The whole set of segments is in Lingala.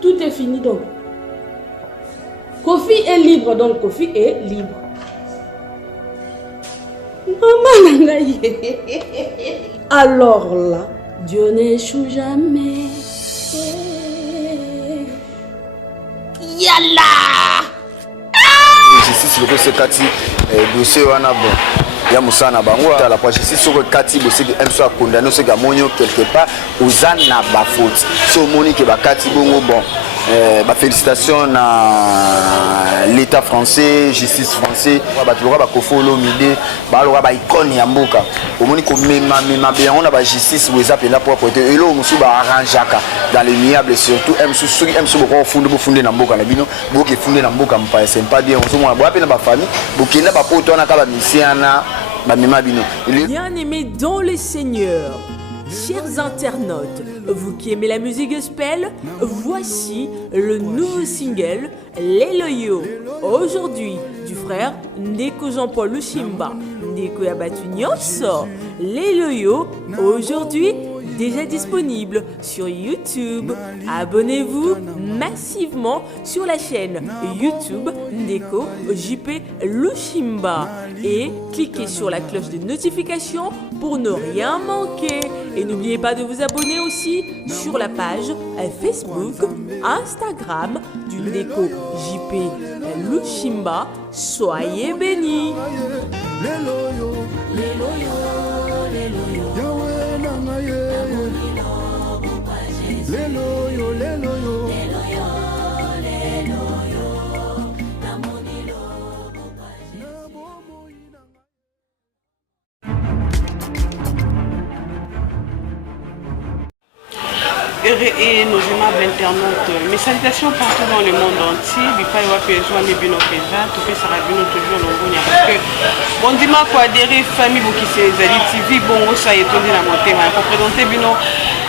Tout est fini donc. Kofi est libre, donc Kofi est libre. Maman Nangaye. Alors là, Dieu n'échoue jamais. Yalla! Justice loko se kati dossier wana bon. Ya musana bango à la justice sur kati dossier que M soit condamné ce gamonyo quelque part aux an na ba faute. So Monique ba kati bongo bon. Félicitations à l'État français, justice français, ba kofolo mide, ba icône ya mboka. Omoni ko mema bien on a ba justice où ezap là pour porter elo musu ba arrangeaka dans le miable surtout M ko fondé na mboka na bino, boke fondé na mboka mpa c'est pas bien on so mo ba pe na ba famille, bokenda ba poto na ka ba misiana ba mema bino. Bien aimé dans le Seigneur. Chers internautes, vous qui aimez la musique gospel, voici le nouveau single Les Loyaux. Aujourd'hui, du frère Ndeko Jean-Paul Lushimba, Ndeko Yabatu Nyonso. Les Loyaux, aujourd'hui déjà disponible sur YouTube. Abonnez-vous massivement sur la chaîne YouTube Ndeko JP Lushimba et cliquez sur la cloche de notification pour ne rien manquer. Et n'oubliez pas de vous abonner aussi sur la page Facebook, Instagram du Ndeko JP Lushimba. Soyez bénis. Les loyaux, les loyaux, les loyaux. Yahweh Nangaye. Les loyaux, les loyaux. Les loyaux, les loyaux. Et nos aimables internautes, mes salutations partout dans le monde entier. Bipaïwa Pezwa, Mebino Peza, Topé Sarabino, toujours Longonia. Parce que, bon, dis-moi quoi, adhérer, famille, vous qui c'est Zali TV, bon, ça y est, tourné la montée. Pour présenter Bino,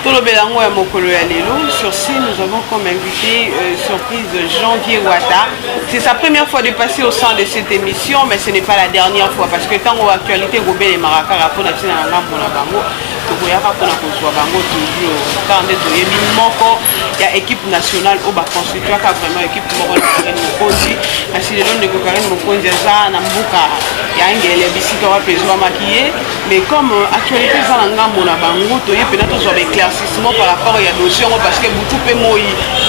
Tolo Belango et Mokolo Alelo. Sur ce, nous avons comme invité, surprise, Janvier Wata. C'est sa première fois de passer au sein de cette émission, mais ce n'est pas la dernière fois. Parce que tant qu'en actualité, Robert et Marakara, pour la petite Bango, tokoyaka mpona kozwa bango toujours car nde toyebi moko ya équipe nationale oyo baconstituaka vraiment équipe moko na Karine Mokonzi kasi lelo ndeko Karine Mokonzi aza na mbuka ya ngele bisika wapezwamaki ye mais comme actualité eza na ngambo na bango toye mpena tozwa baéclaircissement par rapport ya dossier yango parce que butu mpe moi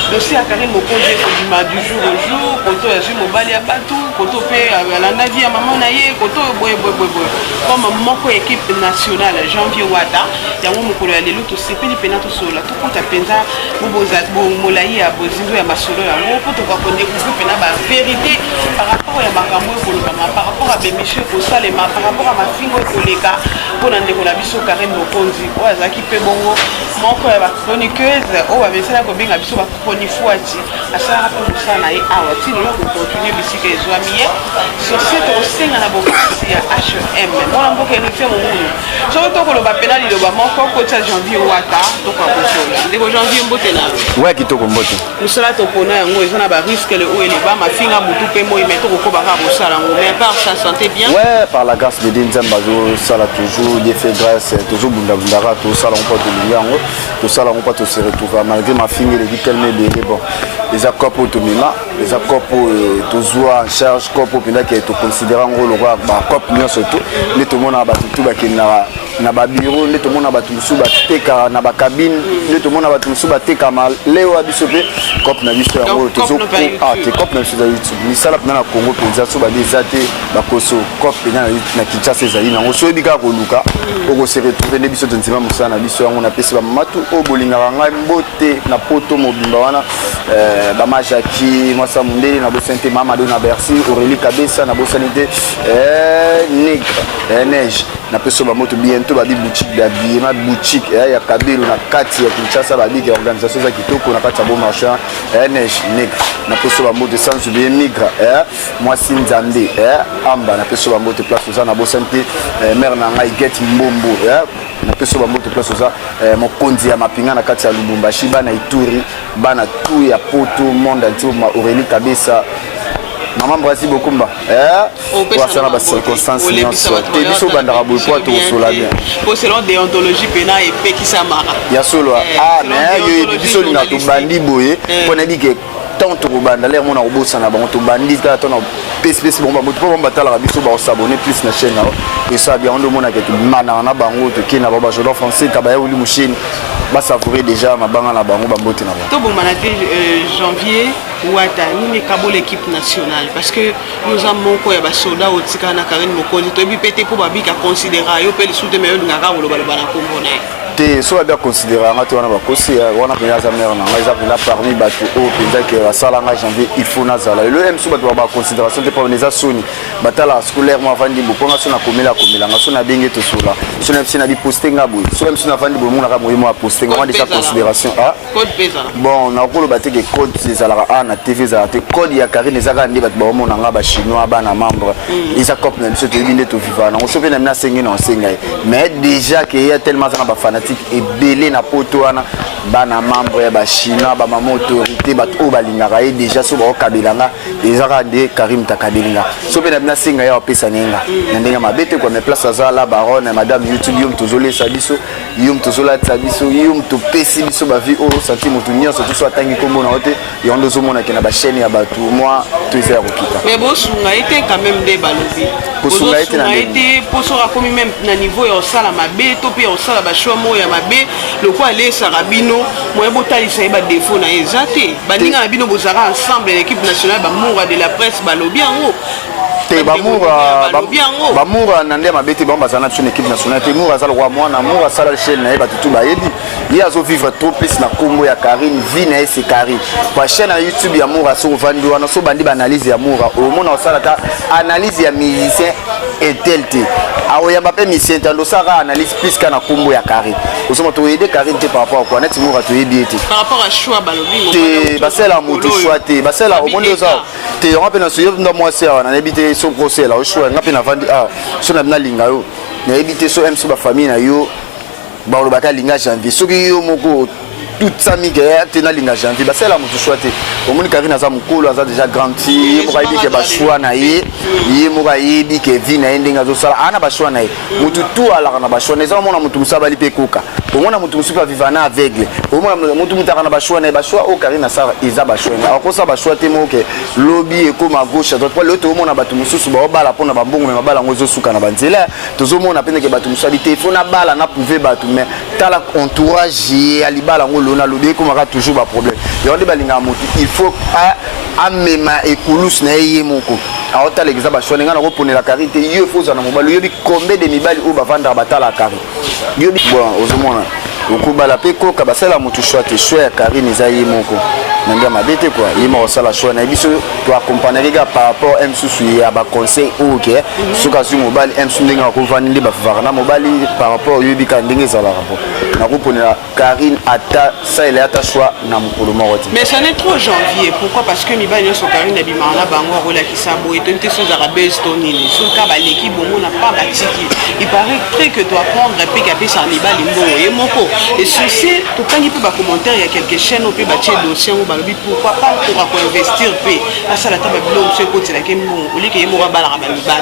dossier ya Karine Mokonzi ekobima du jour au jour koto yazwi mobali ya bato koto mpe alanda vie ya mama na ye koto boyeboyeboye comme moko équipe nationale Janvier Wata yango mokolo ya lelo tosepeli mpena tosola tokota mpenza molai ya bozindo ya masolo yango mpo tokakondécouvrir mpena bavérité par rapport ya makambo ekolobama par rapport ya bemission ekosalema par rapport ya mafingo ekoleka mpona ndeko na biso Karine Mokonzi oyo azalaki mpe bongo moko ya bachroniqueuse oyo bamesala kobenga biso bachronifuati asalaka mpe mosala na ye awa ti lelo kocontinue bisika ezwami ye sur ce tokosenga na bokasi ya HM mwana mboka enute momunu soki tokoloba mpena liloba moko kotya Janvier Wata tokokosola ndeko Janvier mbote na ouais kitoko mbote mosala topona yango eza na bariske le oyo eleba mafinga butu mpe moi me tokokobaka kosala yango mais par ça santé bien ouais par la grâce de Dieu nzambe azosala toujours Dieu fait grâce toujours bundabundaka tosala ngo mpo tolingi yango tosala ngo mpo tose retrouve malgré mafinga elebi tellement ebele bon eza kopo tomema eza kopo tozwa en charge kopo mpena ke toconsidéra ngo lokwa bakope nyonso to nde tomona bato tu bakendaka na babiro nde tomona bato mosusu bateka na bakabine nde tomona bato mosusu bateka maleo ya biso mpe kope na biso yango te kope na biso eza youtube misala mpena na congo mpenza so babi eza te bakoso kope mpena na kinshasa ezali nango so oyebi kaka koluka okose retrouve nde biso tonzima mosala na biso yango napesi bamamatu oyo bolingaka ngai mbote na poto mobimba wana bama jaki mwasa mondele na bosani te mamado na bercy aurélie kabesa na bosani te nègre neige napesi bamoto bientôt babi boutique d'habillement boutique ya kabelo na kati ya kinshasa babiki organisation eza kitoko na kati ya bon marchand neige nègre napesi bamoto sans oublier migre mwasi nzambe amba napesi bamoto place oza na bosani te mare na ngai get mbombo napesi bamoto place oza mokonzi ya mapinga na kati ya lubumbashi bana ituri bana tu ya poto monde entier Aurélie Kabesa maman Brasi Bokumba ça na ba circonstances nyonso te biso bandaka boy po to sola bien pour selon déontologie pena et pe qui ça mara ya solo mais yo biso linga to bandi boye pona dike tant to banda l'air mona obosa na bango to bandi ta to na pespesi bomba moto po bomba tala biso ba s'abonner plus na chaîne et ça bien on demande que to mana na bango to kina ba joueur français kabaya oli mushini ba savourer déjà mabanga na bango ba mbote na bango to bomba na janvier Ouata, nous sommes l'équipe nationale parce que nous avons des soldats qui sont en Karine Mokondi. Nous avons considéré que les soldats so bien considéré ngati wana bakosi wana pena za mère na ngaiza pena parmi batu o pena que la sala nga janvier il faut nazala le M so batu ba considération te pas neza soni batala scolairement vandi bokonga so na komela nga so na benge to sola so na bi poster nga boy so M so na vandi bo mona ka moyemo a poster nga déjà considération code pesa bon na ko lo bateke code zala na TV za te code ya Karine ezaka ndi batu ba mona nga ba chinois ba na membre isa cop na biso te binde to vivana on so pe na sengi na sengai mais déjà que il y a tellement ça ba fanatique et belé na poto wana bana membre ya ba chinois ba mama autorité ba to balingaka et déjà so ba kabelanga ezaka de Karim Takabelinga so pe na bina singa ya pesa nenga na ndenga mabete kwa me place za la baronne madame YouTube yum tozole sabiso yum tozola sabiso yum to pesi biso ba vie o senti mutu nyonso to so atangi kombo na hote yondo zo mona ke na ba chaîne ya batu moi to eza kokita mais bon sunga été quand même des balobi sunga été na été pour so rakomi même na niveau ya sala mabe to pe ya sala ba choix ya mabe le quoi aller sarabino moyen botalisa ba défaut na ezate baninga na bino bozara ensemble l'équipe nationale ba moura de la presse balobi en te bamoura na nde mabete bango bazana biso na équipe nationale te moura azala roi mwana moura asala chaîne na ye bato tu bayebi ye azovivre trop plus na kombo ya Karine vie na ye c'est Karine kwa chaîne na YouTube ya moura so ovandi wana so bandi baanalyse ya moura omona osala ta analyse ya musicien etel te aoyamba mpe musicien tando osaka analyse plus ka na kombo ya Karine osoma toyede Karine te par rapport à quoi neti moura toyebi ye te par rapport à choix balobi te basala moto choix te basala omonde oza te on rappelle na soyo ndo moi c'est na ebité so procès là au choix ngapi na vandi so na linga yo na ebité so M so ba famille na yo ba lo baka linga janvier soki yo moko toute sa migue te na linga janvier ba c'est la moto choix te au monde Karine za mukolo aza déjà grand fille mo ka yebi ke ba choix na ye mo ka yebi ke vie na ndinga zo sala ana ba choix na ye mutu tout ala na ba choix na za mona mutu musabali pe koka au mona mutu musupa vivana aveugle au mona mutu mutaka na ba choix na ba choix o Karine sa iza ba choix na ko sa ba choix te mo ke lobby e comme à gauche à droite pour l'autre mona batu mususu ba bala pona ba bongo na bala ngozo suka na banzela tozo mona pende ke batu musabi te faut na bala na pouver batu mais tala entourage ali bala ngolo na lobby comme aka toujours ba problème yo de balinga mutu il faut amema ekulus na ye moko aota l'exemple ba choix nga na ko ponela Karine te yo faut za na mobali yo bi combien de mibali o ba vanda batala Karine yo bi bon ozomona okubala pe koka basala mutu choix te choix ya Karine za ye moko nanga mabete quoi il m'a osala choix na biso to accompagner ga par rapport M susu ya ba conseil OK suka su mobile M su ndinga ko vanili ba farana mobile par rapport yo bi ka ndinga za la rapport na ko ponela Karine ata ça il ata choix na mukolo moroti mais ça n'est trop janvier pourquoi parce que mibali yo so Karine na bimana bango rola kisabo et tonte so za rabeuse tonini so ka ba l'équipe bongo na pas batiki il paraît très que doit prendre puis ka pesa mibali mbo et moko et ceci to kangi pe ba commentaire il y a quelques chaînes au pe ba tie dossier balobi pourquoi pas pour investir pe asala ta ba bilo se côté la kembo oli ke mo ba la ba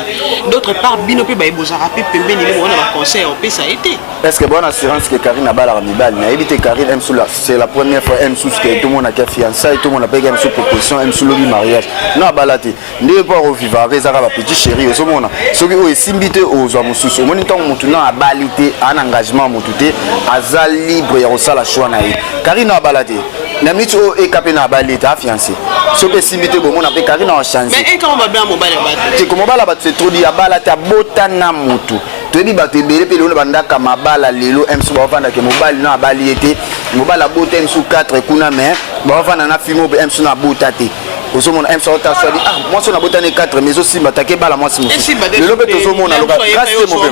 d'autre part bino pe ba ebozara pe pembe ni mo na ba conseil au pe ça a été est-ce que bonne assurance que Karine na bala mibal na éviter Karine M sous c'est la première fois M sous que tout le monde a fiançailles tout le monde a payé M sous proposition M sous le mariage non balati ne pas revivre ezaka ba petit chéri osomona soki o esimbite ozwa mususu omoni ntango mutu na abalite un engagement mutu te azal libre ya osala choix na ye Karine na balati na minute o ekapé na balite a fiancé soki esimbite bomona pe Karine na changer mais et comment va bien mobile ba te comment bala ba se trop di abalata botana mutu toyebi bato ebele mpe lelo bandaka mabala lelo msu bavandaka mobali na abali ete mobali abota msu 4 kuna mais bavanda na filme obe msu na abota te ozomona msu aotaswadi mwasi na abotani 4 mais osimba take bala mwasi mosusu lelo mpe tozomona loka grâce te mobe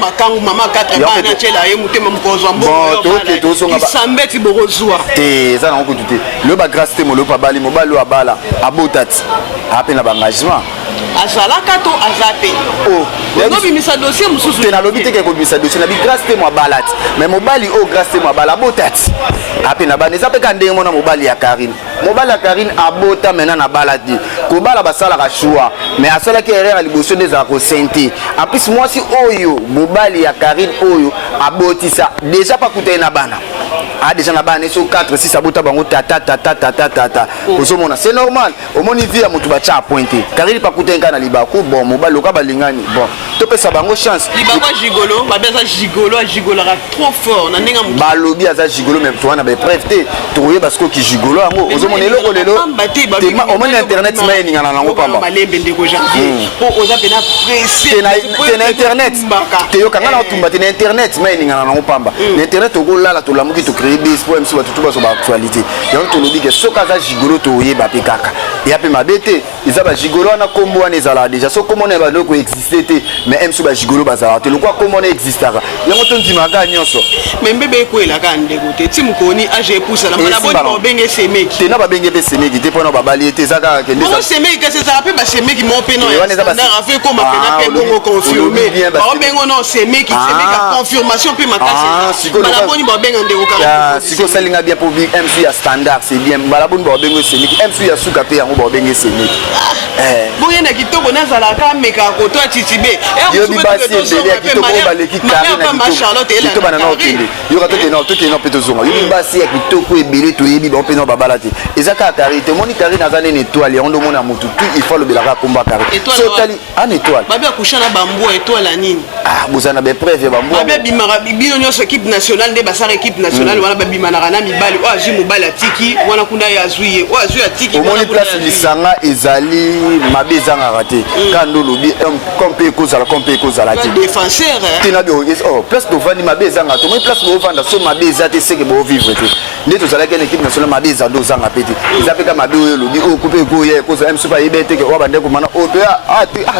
toke tozonga te eza nango kutu te lelo ba grâce te molelo abali mobali oyo abala abota ti ape na baengagement azalaka to azate no bimisa dossier mususu te na lobi te ke ko bimisa dossier na bi grâce te mo balati mais mobali o grâce te mo bala botati ape na bana zape ka ndenge mona mobali ya Karine abota maintenant na balati ko bala basala ka choix mais asala ki erreur liboso des ko senti en plus moi si oyo mobali ya Karine oyo abotisa déjà pas kuta na bana déjà na bana so 4 6 abota bango tata osomona c'est normal au moni vie ya mutu ba cha pointer Karine pas kuta na libako bon mobali loka balingani bon to pesa bango chance libako gigolo babeza gigolo ra trop fort na ninga mutu balobi aza gigolo même toi na ba preuve te trouver parce que ki gigolo ango osomona eloko lelo au moins internet ma ningana nango pamba malembe ndeko janvier po oza pena pressé te internet te yo kanga na tumba te internet ma ningana nango pamba internet okolala to lamuki to créer base pour mso batutu baso ba actualité yango to lobi ke soka za gigolo to yeba pe kaka ya pe mabete isa ba gigolo na kombo wana ezala déjà so comment na ba loko exister te mais mso ba gigolo bazala te lokwa comment na existaka yango to ndimaka nyonso mais mbebe ekwela ka ndeko te timukoni age pousa la mala boni ba benge semeki te na ba benge pe semeki te pona ba bali te zaka ke ndisa ko semeki ka ça pe ba semeki mo pe no ya standard a fait comme apena pe bongo confirmer ba bengo no semeki ka confirmation pe makasi mala boni ba benga ndeko ka siko salinga bien pour big MC ya standard c'est bien mala boni ba bengo semeki MC ya suka pe yango ba benge semeki boye na kitoko nazala ka meka ko to titibe yo bi basi ebele ya kitoko baleki Karine na kitoko to bana na okende yo ka to ke no pe to zonga yo bi basi ya kitoko ebele to yebi ba pe no babala te ezaka Karine te moni Karine azana une étoile on demande à mutu tout il faut le belaka combat Karine totali en étoile babia kushana bambo étoile anini bozana be preuve bambo babia bimara bibino nyoso équipe nationale nde basara équipe nationale wana babimana na mibali o azu mobali atiki wana kuna ya azuye o azu atiki wana place lisanga ezali mabe zanga raté quand lobi compé kozala ti défenseur tina bio place do vandi mabe zanga to moi place do vanda so mabe zate seke bo vivre te nde to zala ke équipe nationale mabe za do zanga peti izapeka mabe oyo lobi o couper ko ye ko za msupa yebete ke wa bande ko mana o to ya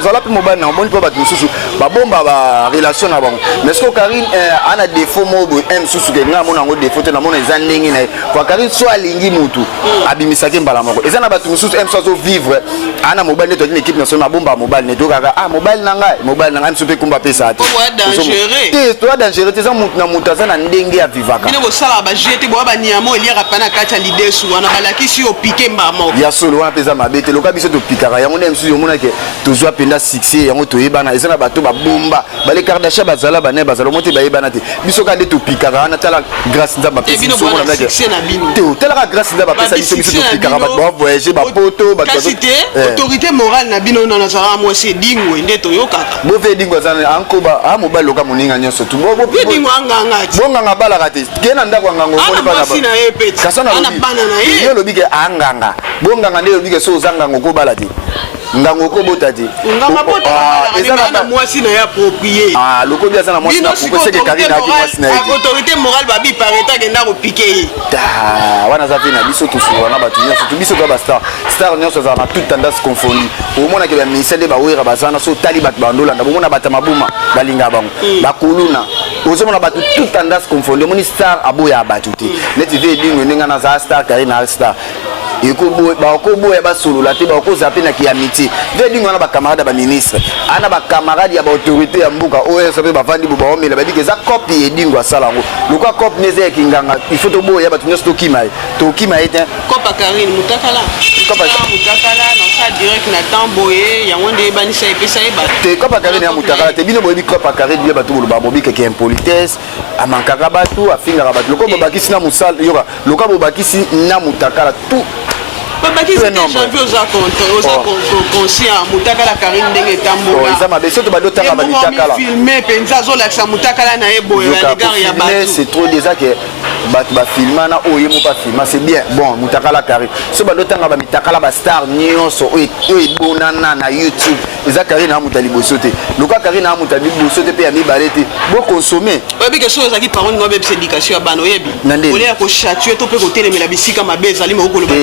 zala pe mobali na moni po batu susu ba bomba ba relation na bango mais ce que Karine ana défaut mobo msusu ke nga mona ngo défaut te na mona ezandenge na kwa Karine so alingi mutu abimisake mbala moko ezana batu mususu msusu vivre ana mobali to une équipe nationale bomba mobali ne to kaka mobali nanga msupe kumba pesa ate dangereux to dangereux te za mutu na mutu azana ndenge ya vivaka bino bo sala ba jeter bo ba niamo eliaka pana kacha lidesu wana balakisi o piquer mbamo ya solo wana pesa mabete loka biso to pikaka yango ne msusu mona ke tozwa penda succès yango to yebana ezana bato ba bomba bale Kardashian bazala bane bazala mote ba yebana te biso ka de to pikaka wana tala grâce nzamba pesa biso mona na succès na bino te tala grâce nzamba pesa biso to pikaka ba voyager ba poto ba autorité morale na bino na nazara moi c'est dingwe nde to yokaka bo ve dingwe zana ankoba mobali loka moninga nyonso tu bo dingwe anganga ti bonga ngabala kate kena ndako ngango moni pa na epeti kasana bana na ye yo lobike anganga bonga ngande lobike so zanga ngoko bala ti ngango ko bota ti ngamba bota ezana na mwasi na ya approprié loko bia sana mwasi na pour que Karine a mwasi na autorité morale ba bi pareta ke ndako piquer wana za pena biso to sur wana batu nyonso to biso to ba star nyonso za na toute tendance confondue au mona ke ba ministère ba wera bazana so tali bat bandola ndabo mona bata mabuma balinga bango bakuluna ozomona batu toute tendance confondue moni star aboya batu te neti ve dingwe ninga na za star Karine na star bakoboya basolola te bakozape na kiamitié vedingo wana bacamarade ya baministre ana bacamarade ya baautorité ya mbuka oyo sope bavandi bo baomela babiki eza cope edingo asala yango lokwa cope neza ya kinganga il faut toboya bato nyonso tokima ye te cope Karine mutakala na sa direct na temps boye yango nde ebanisa epesa ye bato te cope Karine ya mutakala te bino boyebi cope Karine bie bato boloba bobike ke impolitesse amankaka bato afingaka bato lokwa bobakisi na mosala yoka lokwa bobakisi na mutakala tout babaki janvier oza conscient mutakala Karine ndenge tambola eza mabe soto badotanga bamitakala filmer penza azolakisa mutakala na ye boye ya ligare ya bato c'est trop déjà que bato bafilma na oyo mo bafilma c'est bien bon mutakala Karine so badotanga bamitakala bastar nyonso oyo ebonana na YouTube eza Karine na mutali liboso te loka Karine na mutali liboso te pe ya mibale te bo consommer oyebi ke so ezaki parole ngo bebisa éducation ya bana oyebi olia ko chatue to pe ko telemela bisika mabe ezali mokolo ba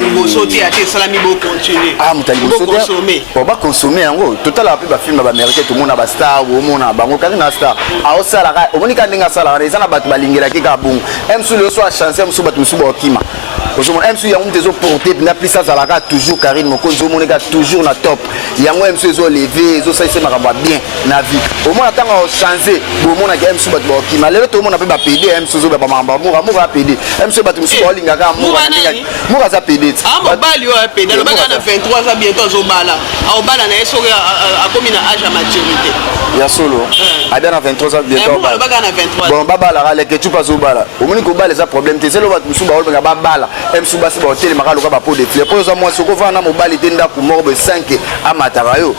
liboso te ate salami bo continuer mutali liboso te ba consommer yango total pe ba film ba américain to mona ba star bo mona bango Karine na star ao sala ka omoni ka ndinga sala eza na bato balingela ki ka bungu msu le so a chance msu bato msu ba okima ozomona MC yango tezo porter na plus ça zalaka toujours Karine Mokonzi omoneka toujours na top yango MC ezo lever ezo saise makamba bien na vie omona tanga o changer bomona ke MC bato ba kima lelo to mona pe ba PD MC ezo ba mamba mura PD MC bato musu ba lingaka mura za PD mobali oyo apeda lobaka na 23 ans bientôt azobala aobala na ye soki akomi na âge ya maturité ya solo abia na 23 ans bientôt lobaka na 23 bon babala leke tu pas obala omoni ko bala eza problème te selo bato musu ba olbenga babala MC basi ba hotel makalo ka ba pot de fleurs pour ça moi soko vana mobali te ndako morbe 5 amataka yo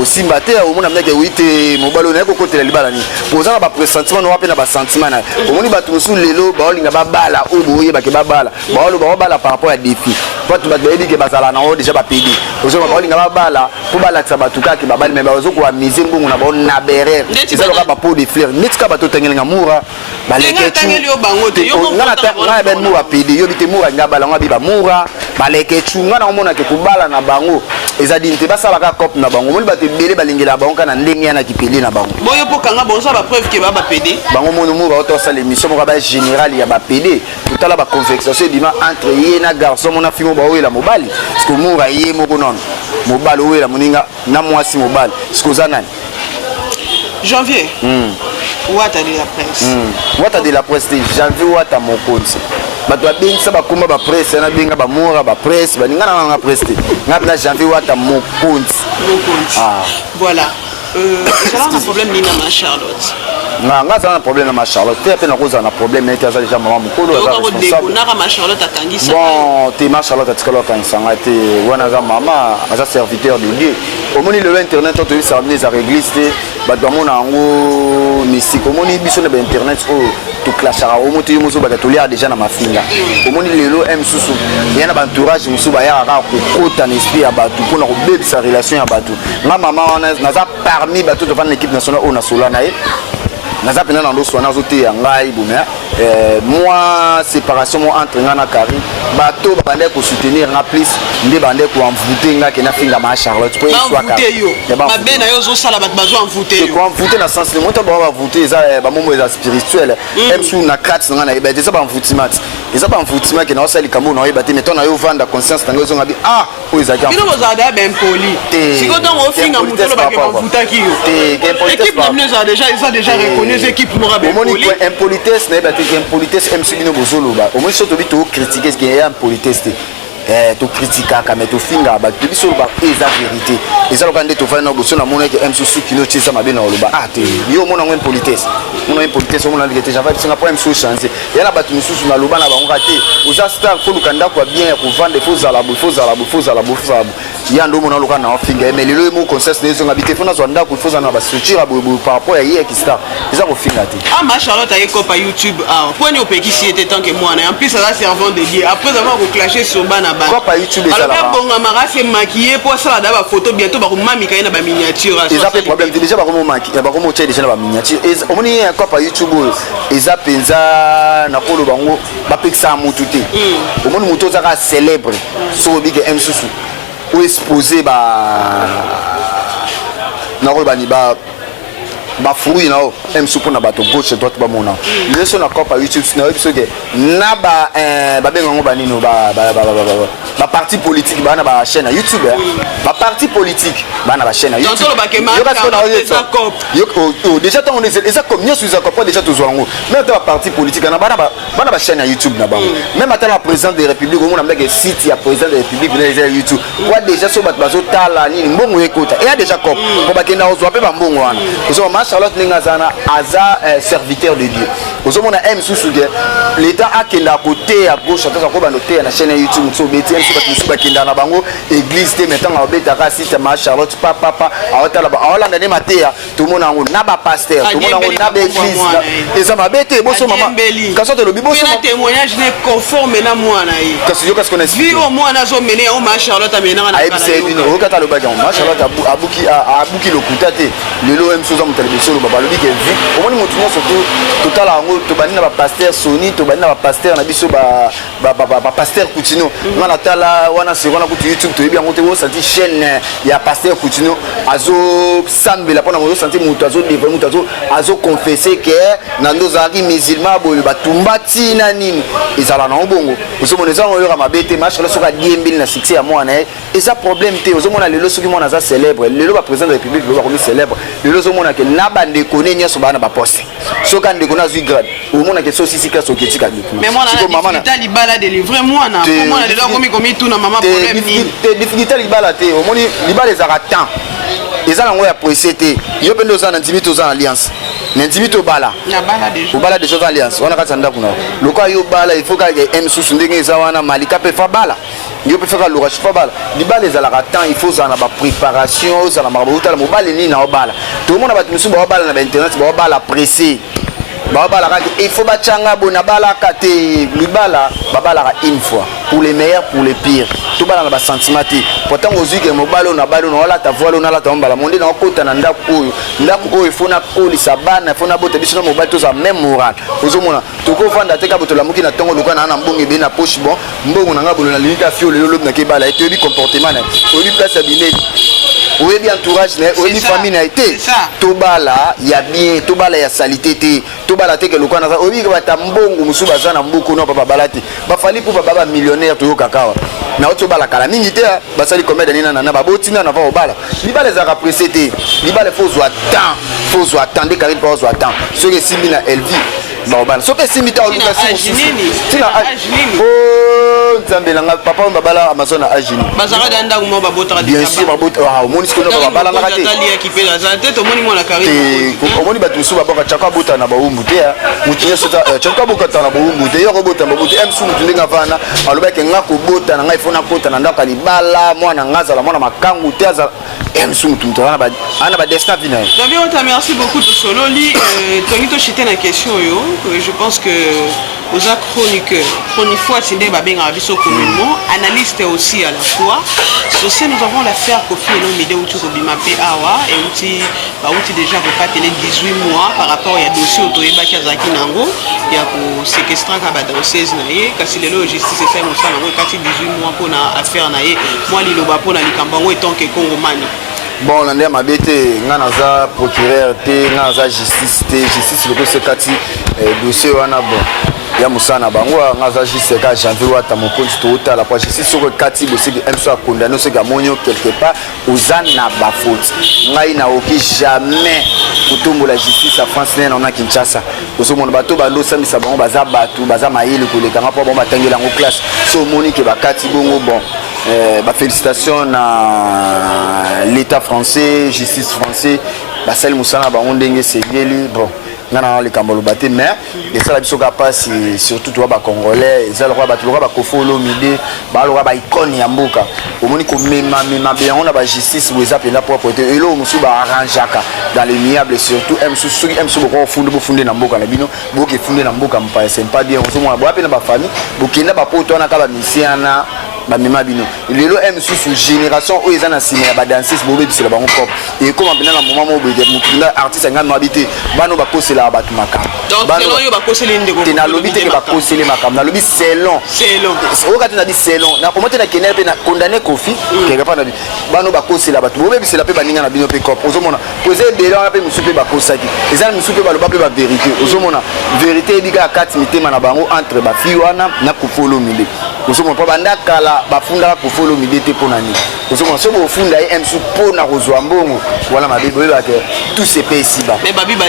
osimba te omona mneke 8 mobali na ko kotela libala ni poza ba pressentiment no wape na ba sentiment na omoni bato musu lelo ba olinga babala oboye ba ke babala ba olo ba bala par rapport à défi bato bato ebi ke bazala na o déjà ba pedi ozoma ba olinga babala po bala tsa bato ka ke babali me ba ozo ko amize mbungu na ba na berer eza loka ba pot de fleurs netka bato tengelinga mura ba leke tu ngana ben mura pedi yo bite mura ngabala ngabi ba mura ba leke tu ngana omona ke kubala na bango eza dinte basala ka cop na bango moni bato ebele balingela bango kana ndenge yana kipeli na bango boyo po kanga bonso ba preuve ke ba pedi bango mono mura auto sala émission mo ba général ya ba pedi totala ba conversation dima entre ye na garçon mona fimo ba wela mobali parce que mura ye moko non mobali wela moninga na mwasi mobali sikoza nani janvier wata de la presse wata de la presse janvier wata mokonzi bato babengisa bakoma ba presse na benga ba mura ba presse baningana na presse ngapna janvier wata mokonzi voilà ça a un problème ni na ma Charlotte nga za na problème na ma Charlotte te pe na koza na problème mais ça déjà maman mukolo za responsable na ma Charlotte atangisa bon te ma Charlotte atikalo kansanga te wana za mama aza serviteur de Dieu omoni le internet to ça amener à réglisse te bato mona ngo misiko omoni biso na internet o to clashara omoto yomozo ba to lia déjà na mafinga omoni lelo msusu yana ba entourage musu ba ya ka kokota na esprit ya bato pona ko bebisa relation ya bato nga mama wana naza parmi bato de fan équipe nationale o na solana e naza pena na ndo swana zote ya ngai bumea moi séparation mo entre nga na Karine bato bande ko soutenir nga plus nde bande ko envoûter nga ke na finga ma Charlotte pour soit ka ba bena yo zo sala bato bazo envoûter ko envoûter na sens le monto ba envoûter ça ba momo eza spirituel même sous na carte nga na ba déjà ba envoûtement eza ba envoûtement ke na osali kambo na yeba te meton na yo vanda conscience tango zo ngabi o eza ka bino bozada ben poli siko donc o finga mutolo ba ke envoûter ki yo équipe na déjà ils ont déjà reconnu équipe mora ben poli impolitesse na yeba te impolitesse MC bino bozolo ba au moins surtout bito critiquer ce qui est impolitesse to critica mais to finga ba to biso ba eza vérité eza lokande to fana boso na mona ke MC Sukino tisa mabena oloba te yo mona ngwe impolitesse mona ngete java biso na po MC changer yana batu misusu na loba na bango te oza star ko lukanda kwa bien ko vendre faux à la bouffe ya ndo mona lokana na finga mais lelo mo concert nezo ngabite fona zo ndako faux na ba structure par rapport à hier qui star eza ko finga te ma Charlotte aye kopa YouTube pour ni opekisi était tant que moi en plus ça servant de Dieu après avoir clasher sur bana Quoi YouTube ça là. Alors bon amara c'est maquillé pour ça la photo bientôt ba mami kaina ba miniature ça. Ils appellent problème déjà ba comme maquillé ba comme déjà ba miniature. On est quoi par YouTube ils appellent ça na kolo bango ba peksa mutu te. Au monde mutu ça célèbre so big MC ou exposer ba na ko ba ni ba fruit na MC pour na bato gauche droite ba mona les sur na copa YouTube na biso ke na ba benga ngo ba nino ba parti politique ba na ba chaîne YouTube ba parti politique ba na ba chaîne YouTube yo déjà tant on est comme nous sur copa déjà tous wango même ta parti politique na ba na chaîne YouTube na ba même ata la président de la République au monde na site ya président de la République na YouTube quoi déjà so bato bazo tala nini mbongo ekota et a déjà cop pour ba kenda ozo pe ba mbongo wana ozo Charlotte Ningazana aza serviteur de Dieu. Vous avez un sous-sujet. L'État a qui est à côté, à gauche, à droite, à la chaîne YouTube, sur BTM, sur qui est dans la bango, église, maintenant, à Bétara, site, ma Charlotte, papa, à Otalaba, à Hollande, à Matéa, tout le monde a un naba pasteur, tout le monde a un église. Et ça m'a bêté, bon, ce maman. Quand ça te le bibo, c'est un témoignage n'est conforme à moi. Qu'est-ce qu'on explique? Vive au moins, on a mené au ma Charlotte, à Ménard, à c'est une roquette à le bagan. Ma Charlotte, à Bouki le Koutate, le LOM sous un dossier le baba lobi que vu au moins mon tournoi surtout total en to bani na ba pasteur Sony to bani na ba pasteur na biso ba pasteur Coutinho ngana tala wana se wana ku YouTube to yebi ngote wo senti chaîne ya pasteur Coutinho azo sambela pona mo senti mutu azo dévoiler mutu azo confesser que nando zaki musulman boyo batumbati na nini ezala na obongo ozomoneza ngo yoka mabete match la soka diembili na succès ya mwana eza problème te ozomona lelo soki mwana za célèbre lelo ba président de la république lo ba komi célèbre lelo ozomona ke na bande koné nyoso bana ba poste soka ndeko na zui grade omona ke so sisi classe oketika diku mais moi na difficulté libala délivrer moi na lelo komi tout na maman problème ni difficulté libala te omoni libala ezaka temps eza nango ya pressé te yo pende oza na ndimito oza na alliance na ndimito bala obala déjà oza alliance wana kati ya ndako na lokola yo bala il faut ka m susu ndenge eza wana malika mpe fa bala yo mpe faka lorache fa bala libala ezalaka temps il faut ozala na bapréparation ozala makambo otala mobala nini na obala tomona bato mosusu baobala na bainternet baobala pressé babala kaka il faut bachanga bona balaka te libala babalaka une fois pour les meilleurs pour les pires to bala na ba sentiment te pourtant ozui ke mobalo na balo na wala ta voile na la ta mbala monde na okota na ndako oyo fona kolisa bana fona bota biso na mobile to za même moral ozomona toko vanda te ka boto la muki na tongo luka na mbonge be na poche bon mbongo na ngabolo na limita fio le lob na ke bala et bi comportement na obi place abineli oyebi entourage na oyebi famille na été tobala ya bien tobala ya salité te tobala te ke lokana za oyebi bata mbongo musu baza na mbuku no papa balati bafali pour baba millionnaire to kakawa na otobala kala mingi te basali combien d'années na babotina na va obala libala za apprécier te libala faut zo attendre car il faut zo attendre ce que simbi na elvi ba obala so que simbi ta oluka tina Zambelanga papa babala Amazon à Agini. Bazara danda ou ba botara bien sûr ba botara au moni skono babala na kate. Tali qui fait la santé to moni mo la carré. Au moni batu su baba chaka bota na ba umbu te ya. Mutinye sota chaka bota na ba umbu te yo bota ba bota emsu mutinga vana aloba ke ngako bota na ngai fona kota na ndaka libala mwana ngaza la mwana makangu te za emsu mutunta na ba ana ba destin vina. David on te merci beaucoup to solo li Tonito chité na question yo je pense que aux chroniqueurs fois c'est ba benga biso communément analyste aussi à la fois ceci nous avons l'affaire Kofi Olomide où tu robima awa et outi déjà pas télé 18 mois par rapport à dossier otoyeba kiazaki nango ya ko séquestrer ka ba danseuse na ye kasi lelo justice c'est mo sana ngo kati 18 mois pour na affaire na ye moi liloba pour na likambango etant que Congo mani bon on a mabete ngana za procureur te ngana za justice le ko se kati dossier wana bon ya musana bango ngaza juste ka janvier wata mokonzi to la justice soko kati bo seki emso a condamné seki amonyo quelque part uzana ba faute ngai na oki jamais kutumbu la justice à France na Kinshasa oso mona bato bando samisa bango baza mayele koleka ngapo bon batangela ngo classe so monique bakati bongo bon félicitations à l'état français justice français basali musana bango ndenge segeli bon nana les Kambolo baté mais et ça la biso ka passe surtout toi ba congolais ça le roi ba Kofi Olomide ba le roi ba icône ya mboka omoni ko mema bien on a ba justice où ça pena pour porter et là musu ba arrangeaka dans les miables surtout musu ko funde na mboka na bino boke funde na mboka mpa c'est pas bien on se mo ba pena ba famille bokenda ba poto na ka ba misiana ba mema bino lelo musu génération o ezana sima ya ba danseuse bobe bisela bango pop et comme bina na moment mo bobe mukunda artiste ngana habité bano ba kosela batu makam donc selon yo ba kosela ndeko na lobi te ba kosela makam na lobi selon o kati na di selon na komote na kenel pe na condamné Kofi quelque part na bano ba kosela batu bobe bisela pe baninga na bino pe cop ozomona poser de là pe musu pe ba kosaki ezana musu pe ba loba pe ba vérité ozomona vérité diga kati mitema na bango entre ba fiwana na Kofi Olomide ozomona pa banda kala bafunda Kofi Olomide te ponani ozomona so bo funda e emsu pona kozwa mbongo wala mabibo ba que tout se paye ici bas mais babi ba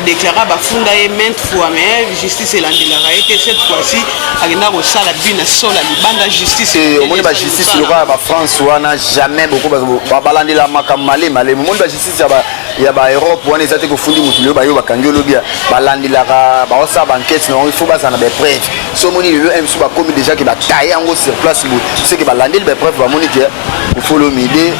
déclara bafunda e maintes fois mais justice elandelaka ete cette fois-ci agenda kosala bina sola libanda justice omoni ba justice loka ba France wana jamais beaucoup balandela makambo male omoni ba justice ya ba Europe wana ezate kofundi mutu lelo bayo bakangi olobia balandelaka baosala banquête na il faut bazana ba preuve so omoni lelo emsu bakomi déjà que bataille yango sur place bo c'est que balandeli ba preuve bamoni que Kofi Olomide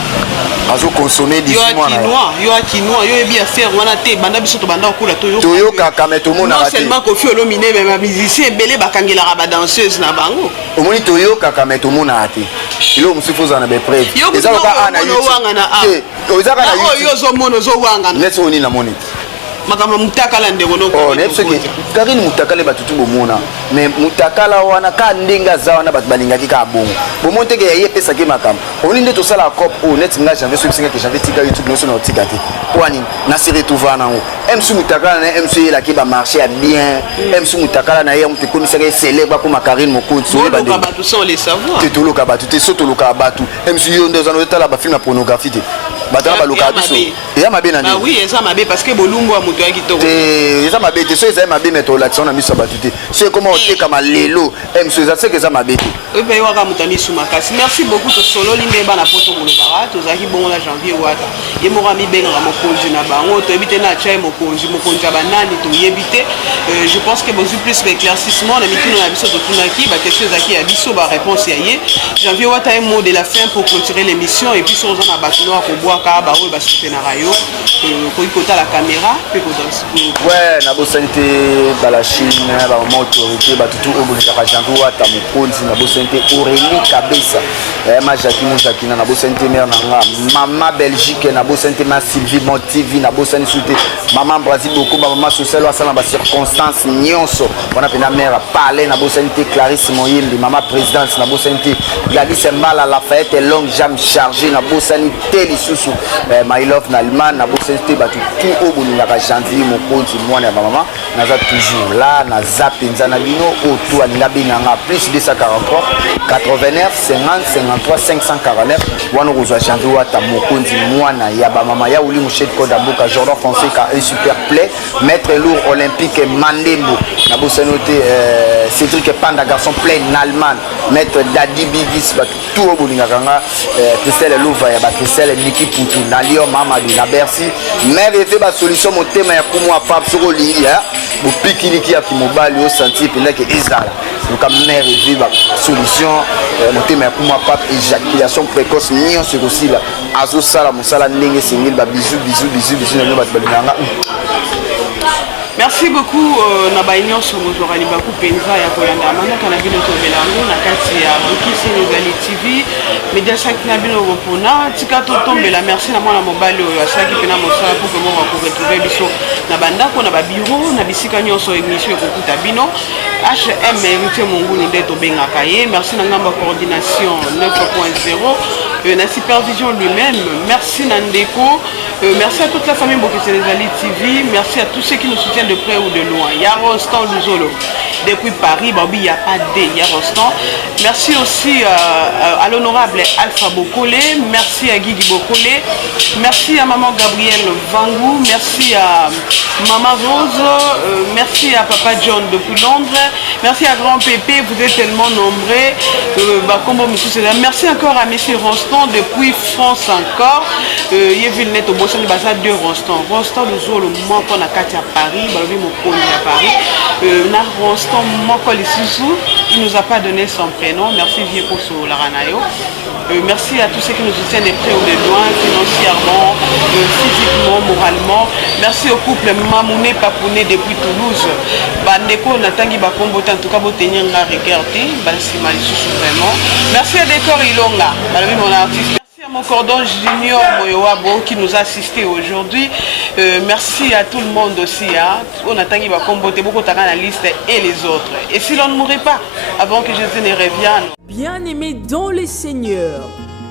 azo consommer 18 mois yo akinoa yo ebi affaire wana te banda biso to banda okula toyo kaka mais tout monde non seulement Kofi Olomide mais ba musicien belé bakangelaka ba danseuse na bango omoni toyo kaka mais tout monde a raté ilo musu faut en avoir preuve eza loka ana oza kana oyo ozomona ozowanga neti oni na moni makambo mutakala ndeko oh ne soki Karine mutakala batutu bomona mais mutakala wana ka ndinga za wana batu balingaki ka bongo bomonte ke yaye pesa ke makambo oni nde to sala cop oh net nga j'avais soki singa que j'avais tika YouTube no so na tika te wani na se retrouver na o MC mutakala na MC la ki ba marcher bien MC mutakala na ye on te komisa ke célèbre ko Karine Mokonzi so ba de batu sans les savoir te to loka batu te so to loka batu MC yo nde za no tala ba film na pornographie te batala baloka biso ya mabe na ah oui eza mabe parce que bolungu amuto ya kitoko eza mabe te so eza mabe meto l'action na miso batu te c'est comment oteka malelo MC eza c'est que eza mabe te oui pe waka mutani sumakasi merci beaucoup to solo limbe bana poto kolobara tozaki bongo la janvier wata ye mora mi benga mokonzi na bango to ebite na chai mokonzi abanani to yebite je pense que beaucoup plus d'éclaircissement na mitino na biso to tunaki ba question zaki ya biso ba réponse ya ye janvier wata un mot de la fin pour clôturer l'émission et puis sur on a battu no ko boire ba oyo basoutenir yo ko ikota la caméra pe ko danse ouais na bosante bala Chine ba autorité ba tutu obolika ka jango ata mokonzi na bosante Aurélie Kabesa ma Jackie Moujakina na bosante mère nanga mama Belgique na bosante ma Sylvie Montivi na bosante soute maman Brazil beaucoup maman social wa sala ba circonstances nyonso on a pena mère parler na bosante Clarisse Moyimbi maman présidente na bosante Gladys Mbala Lafayette longue jambe chargée na bosante teli susu my love na Allemagne na bosante batu tout au bout na janvier mokonzi mwana ya maman naza toujours là na zapenza na bino autour alinga binanga plus 243 89 50 53 549 wana kozwa janvier wata mokonzi mwana ya ba mama ya uli mouchet code mboka Jordan Fonseca un super play maître lourd olympique Mandembo na bosanote Cédric Panda garçon plein en Allemagne maître Daddy Bigis batu tout au bout ngakanga Christelle Louva ya ba Christelle Niki Poutou na Lyon Mamadou na Bercy mais rêver ba solution motema ya kumwa pap soko lingi ya bopikiliki ya kimobali au senti pena ke ezala donc mère rêver ba solution motema ya kumwa pap éjaculation précoce nion sur aussi là azo sala musala ndenge singil ba bisou na ba balinganga. Merci beaucoup Nabaignon sur Mozorali Baku Penza ya Kolanda Amanda Kanabino Tobelango na kati ya Bukisi Nozali TV Media Sac Nabino Repona Tika Totombela merci na mwana mobali oyo asaki pena mosala pour que mo va retrouver biso na bandako na ba bureau na bisika nyonso émission ekokuta bino HM héritier Monguni nde tobengaka ye merci na ngamba coordination 9.0 na supervision lui-même merci Nandeko merci à toute la famille Bokisi Nozali TV merci à tous ceux qui nous soutiennent de près ou de loin. Yarostan Luzolo depuis Paris, Bambi il n'y a pas de Yarostan. Merci aussi à l'honorable Alpha Bokole, merci à Guigui Bokole, merci à maman Gabrielle Vangou, merci à maman Rose, merci à papa John depuis Londres, merci à grand Pépé, vous êtes tellement nombreux. Merci encore à monsieur Ronston depuis France encore. Yévilnet au Boston Bazar de Ronston. Ronston Luzolo, moi pour la carte à Paris. Balobi Mokonzi à Paris. Na Ronston Moko Lisusu, il nous a pas donné son prénom. Merci Vieux Koso Laranayo. Merci à tous ceux qui nous soutiennent de près ou de loin, financièrement, physiquement, moralement. Merci au couple Mamouné Papouné depuis Toulouse. Bandeko Natangi Bakombo, en tout cas, Botenien Regardé, Bansima Lisusu vraiment. Merci à Décor Ilonga, Balobi mon artiste. Mon cordon Junior Moyoabo qui nous a assisté aujourd'hui. Merci à tout le monde aussi. On a tangi comboter beaucoup de la liste et les autres. Et si l'on ne mourrait pas avant que Jésus ne revienne. Bien-aimés dans le Seigneur,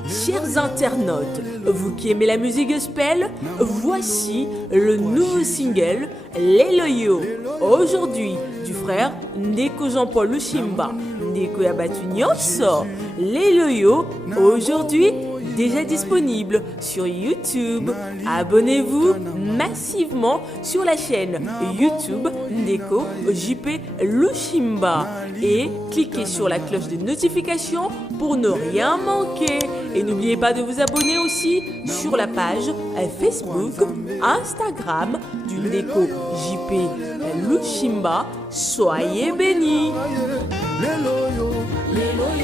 chers internautes, vous qui aimez la musique gospel, voici le nouveau single Les Loyaux. Aujourd'hui, du frère Ndeko Jean-Paul Lushimba, Ndeko Yabatu Nyonso. Les Loyaux, aujourd'hui, déjà disponible sur YouTube. Abonnez-vous massivement sur la chaîne YouTube Ndeko JP Lushimba et cliquez sur la cloche de notification pour ne rien manquer. Et n'oubliez pas de vous abonner aussi sur la page Facebook, Instagram du Ndeko JP Lushimba. Soyez bénis. Les loyaux.